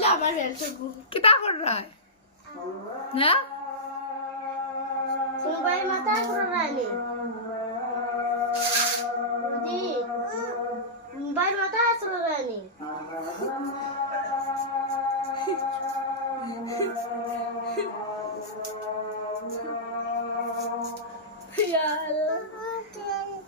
আসলে আমার হেলথ কিতা কর রায় হ্যাঁ সুনবাই মাথা করে রানি জি মুম্বাই মাথা করে রানি Ya Allah.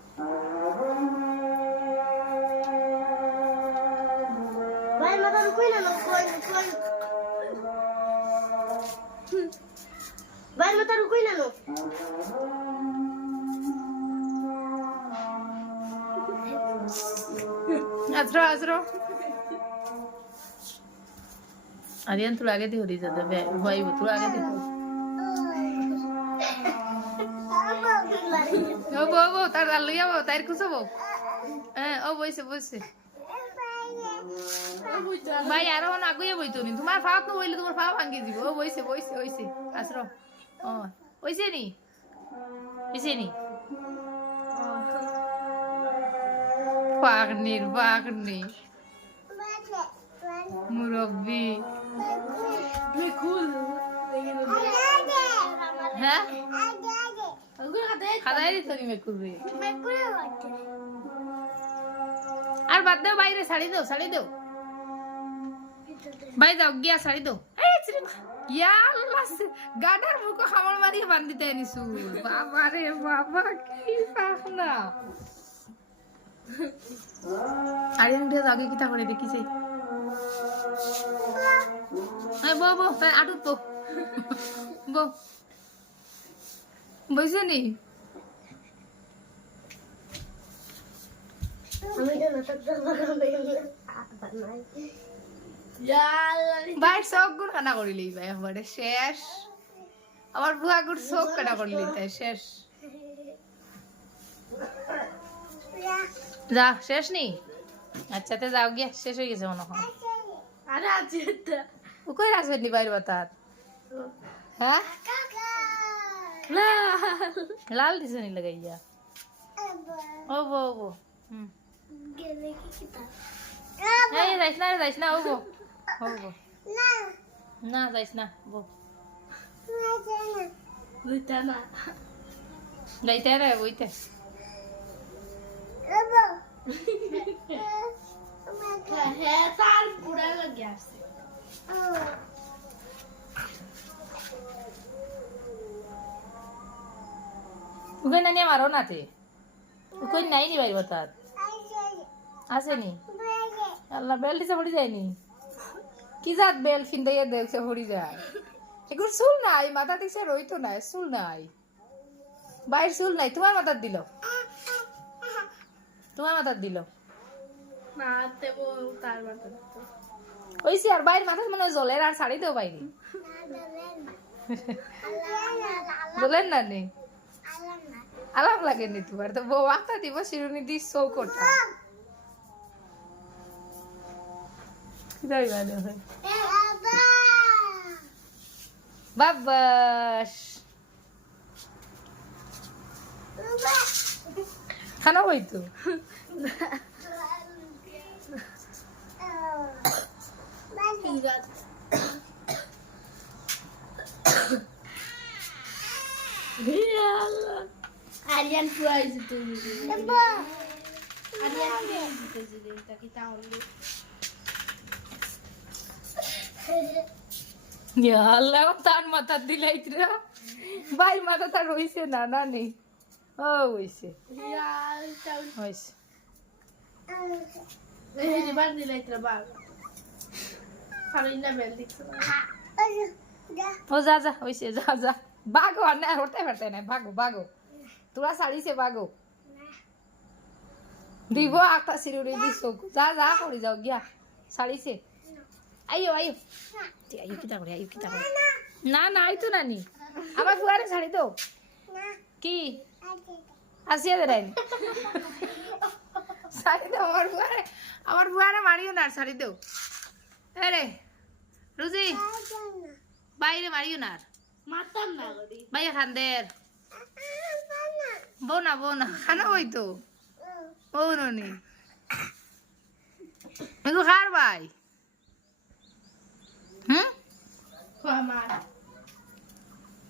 Matar o coelho, não. আজরো আজরো Aryan তোর আগে দিয়ে হরি যাতে ভাই তোর আগে দিয়ে ও বো বো তার লইয়া বো তাইর কুছাবো হ্যাঁ ও বইছে বইছে ভাই আরও হন আগুয়ে বইতো নি। তোমার ফাপ না বইলে তোমার ফাপ ভাঙ্গি দিব। ও বইছে বইছে বইছে। আশ্রম ও বইছে নি? বইছে নি? পাগনির পাগনি। মুরব্বি। হ্যাঁ? খাদাই দিত নি মেকুরি আর বাদ দাও, বাইরে শাড়ি দাও শাড়ি দাও। বাই যাও, গিয়া শাড়ি দাও। ইয়া আল্লাহ গাডার মুখ খাবার মারিয়ে বান্ধিতে আনিছু বাবা রে বাবা, কি পাখনা। আরে উঠে যাগে কিতা করে দেখিছে। এই বো বো তাই আটুত বো বো বইছে নি? বাইর চোখ গুণ ভাই একবারে শেষ। আমার বুয়া গুড় শেষ। যা শেষ নি? আচ্ছা তে যাও গিয়া শেষ হয়ে গেছে মনে হয়। Ada cerita. ও কই রাখবেন নি বাইর বাতার? হ্যাঁ. লাল দিছে নি লাগাইয়া। ও বো ও হুম. এই যাইস না যাইস না ও বো ও বো না যাইস না বো Utama. যাইতে রে বইতে হ্যাঁ তার পুরা লাগে না নিয়ে মারো না তে উকই নাই নি বাইর বাতার আছে নি আল্লাহ বেল দিছে পড়ি যায়নি? কি জাত বেল? ফিন্দাইয়া দেখছে পড়ি যায়। এগুলো চুল নাই মাথা দিছে রইতো নাই চুল নাই। বাইর চুল নাই তোমার মাথার দিল? তোমার মাথার দিল? ওইসি আর বাইর মাথা মনে জলের আর শাড়ি দেও বাইরে জলের না নেই? আলাম লাগে নি তোমার তো বউ আঁকতা দিব শিরুনি দি চৌকটা কিদাই ভালো হয় বাবাস খানা হইতো Arian puai situ. Arian puai situ jadi kita kita only. আল্লাহ তার মাথা দিলাইতরা ভাই মাথা তার হইছে না না নেই। ও হইছে. হইছে. ও যা যা হইছে যা যা। বাগো আর না হতে পারতে না ভাগো ভাগো তোরা সারিছে ভাগো দিব আটা সিরুড়ি দিস যা যা করে যাও গিয়া। সারিছে আইও আইও তে আইও কিতা করে আইও কিতা করে না না আইতো না নি। আমার ফুয়ারে শাড়ি দাও কি? আসিয়া দে রাইনি শাড়ি দাও আমার ফুয়ারে। আমার ফুয়ারে মারিও না শাড়ি দাও আরে রুজি। বাইরে মারিও না Matam na kali. ভাই খান্দের বউ না বউ না। খানা বই তো? বউ নি। এগো খার ভাই।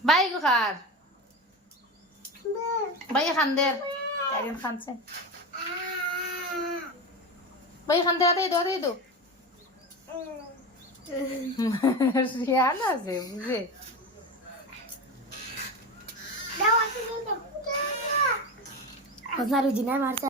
বাই গো খার বাই খান দে একদিন খানছে বাই খান দে আতে দো আতে দো রিয়ান আছে বুঝে Kau naruh jinak marca.